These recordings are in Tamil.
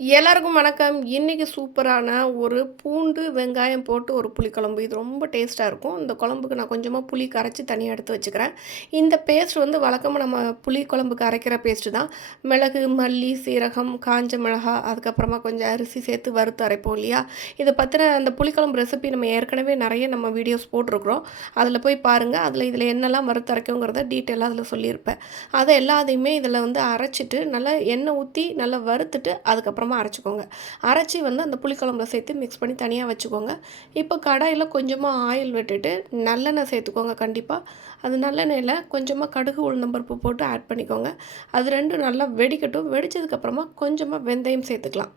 எல்லாருக்கும் வணக்கம். இன்னைக்கு சூப்பரான ஒரு பூண்டு, வெங்காயம் போட்டு ஒரு புளிக்குழம்பு. இது ரொம்ப டேஸ்ட்டா இருக்கும். இந்த குழம்புக்கு நான் கொஞ்சமா புளி கரைச்சு தனியா எடுத்து வச்சுக்கிறேன். இந்த பேஸ்ட் வந்து வழக்கமா நம்ம புளி குழம்புக்கு அரைக்கிற பேஸ்ட்டு தான். மிளகு, மல்லி, சீரகம், காஞ்ச மிளகாய், அதுக்கப்புறமா கொஞ்சம் அரிசி சேர்த்து வறுத்து அரைப்போம் இல்லையா? இத பத்தின அந்த புளிக்குழம்பு ரெசிபி நம்ம ஏற்கனவே நெறைய நம்ம வீடியோஸ் போட்டிருக்கிறோம். அதில போய் பாருங்க. இதில என்னெல்லாம் வறுத்து அரைக்குங்கிறத டீட்டெயிலா அதில சொல்லியிருப்பேன். அத எல்லாத்தையுமே இதில வந்து அரைச்சுட்டு, நல்லா எண்ணெய் ஊத்தி நல்லா வறுத்துட்டு, அதுக்கப்புறமா அரைச்சுக்கோங்க. அரைச்சி வந்து அந்த புளிக்குழம்புல சேர்த்து மிக்ஸ் பண்ணி தனியா வச்சுக்கோங்க. இப்போ கடாயில கொஞ்சமா ஆயில் விட்டுட்டு, நல்லெண்ணெய் சேர்த்துக்கோங்க கண்டிப்பா. அது நல்லெண்ணெயில கொஞ்சமா கடுகு, உளுந்தம் பருப்பு போட்டு ஆட் பண்ணிக்கோங்க. அது 2ம் நல்லா வெடிக்கட்டும். வெடிச்சதுக்கப்புறமா கொஞ்சமா வெந்தயம் சேர்த்துக்கலாம்.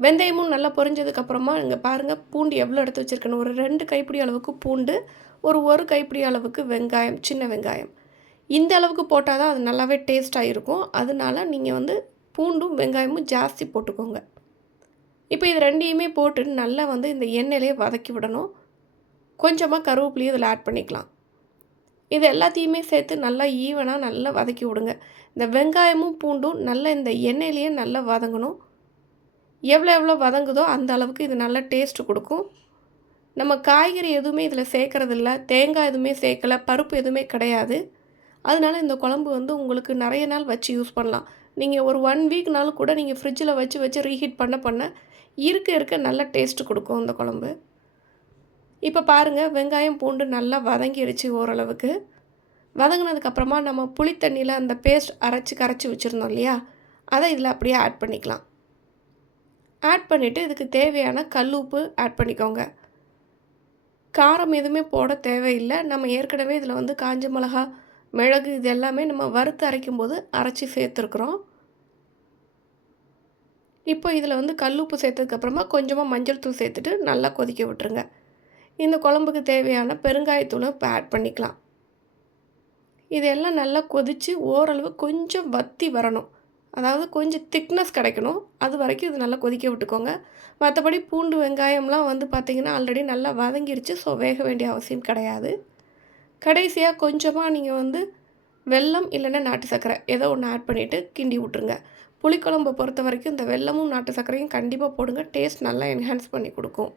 வெந்தயமும் நல்லா பொரிஞ்சதுக்கப்புறமா இங்க பாருங்க பூண்டு எவ்வளோ எடுத்து வச்சிருக்கேன்னு. ஒரு 2 கைப்பிடி அளவுக்கு பூண்டு, ஒரு 1 கைப்பிடி அளவுக்கு வெங்காயம், சின்ன வெங்காயம். இந்த அளவுக்கு போட்டா தான் அது நல்லாவே டேஸ்ட்டா இருக்கும். அதனால நீங்க வந்து பூண்டும், வெங்காயமும் ஜாஸ்தி போட்டுக்கோங்க. இப்போ இது 2யுமே போட்டு நல்லா வந்து இந்த எண்ணெயிலேயே வதக்கி விடணும். கொஞ்சமா கருவேப்பிலையும் இதில ஆட் பண்ணிக்கலாம். இது எல்லாத்தையுமே சேர்த்து நல்லா ஈவனா நல்லா வதக்கி விடுங்க. இந்த வெங்காயமும், பூண்டும் நல்லா இந்த எண்ணெயிலேயே நல்லா வதங்கணும். எவ்வளோ எவ்வளோ வதங்குதோ அந்த அளவுக்கு இது நல்ல டேஸ்ட் குடுக்கும். நம்ம காய்கறி எதுவுமே இதில சேர்க்கறதில்ல. தேங்காய் எதுவுமே சேர்க்கல. பருப்பு எதுவுமே கிடையாது. அதனால இந்த குழம்பு வந்து உங்களுக்கு நெறைய நாள் வச்சு யூஸ் பண்ணலாம். நீங்க ஒரு 1 வீக்னாலும் கூட நீங்க ஃப்ரிட்ஜில வச்சு வச்சு ரீஹீட் பண்ண பண்ண இருக்க இருக்க நல்ல டேஸ்ட் குடுக்கும் இந்த குழம்பு. இப்ப பாருங்க வெங்காயம், பூண்டு நல்லா வதங்கிருச்சு ஓரளவுக்கு. வதங்குனதுக்கப்புறமா நம்ம புளி தண்ணியில அந்த பேஸ்ட் அரைச்சு கரைச்சு வச்சுருந்தோம் இல்லையா? அத இதில அப்படியே ஆட் பண்ணிக்கலாம். ஆட் பண்ணிட்டு இதுக்கு தேவையான கல் உப்பு ஆட் பண்ணிக்கோங்க. காரம் எதுவுமே போட தேவையில்ல. நம்ம ஏற்கனவே இதில வந்து காஞ்ச மிளகா, மிளகு இது எல்லாமே நம்ம வறுத்து அரைக்கும்போது அரைச்சு சேர்த்துருக்குறோம். இப்போ இதில வந்து கல் உப்பு சேர்த்ததுக்கப்புறமா கொஞ்சமா மஞ்சள் தூள் சேர்த்துட்டு நல்லா கொதிக்க விட்டுருங்க. இந்த குழம்புக்கு தேவையான பெருங்காயத்தூளும் இப்போ ஆட் பண்ணிக்கலாம். இதெல்லாம் நல்லா கொதிச்சு ஓரளவு கொஞ்சம் வத்தி வரணும். அதாவது கொஞ்சம் திக்னஸ் கிடைக்கணும். அது வரைக்கும் இது நல்லா கொதிக்க விட்டுக்கோங்க. மற்றபடி பூண்டு, வெங்காயம்லாம் வந்து பார்த்திங்கன்னா ஆல்ரெடி நல்லா வதங்கிருச்சு. ஸோ வேக வேண்டிய அவசியம் கிடையாது. கடைசியா கொஞ்சமா நீங்க வந்து வெல்லம் இல்லைன்னா நாட்டு சர்க்கரை ஏதோ ஒன்று ஆட் பண்ணிவிட்டு கிண்டி விட்ருங்க. புளிக்குழம்பை பொறுத்த வரைக்கும் இந்த வெல்லமும் நாட்டு சர்க்கரையும் கண்டிப்பாக போடுங்க. டேஸ்ட் நல்லா என்ஹான்ஸ் பண்ணி கொடுக்கும்.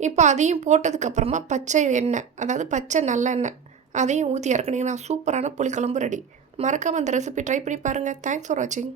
இப்போ அதையும் போட்டதுக்கப்புறமா பச்சை எண்ணெய், அதாவது பச்சை நல்லெண்ணெய் அதையும் ஊற்றி இறக்குனீங்கன்னா சூப்பரான புளிக்குழம்பு ரெடி. மறக்காமல் அந்த ரெசிபி ட்ரை பண்ணி பாருங்கள். தேங்க்ஸ் ஃபார் வாட்சிங்.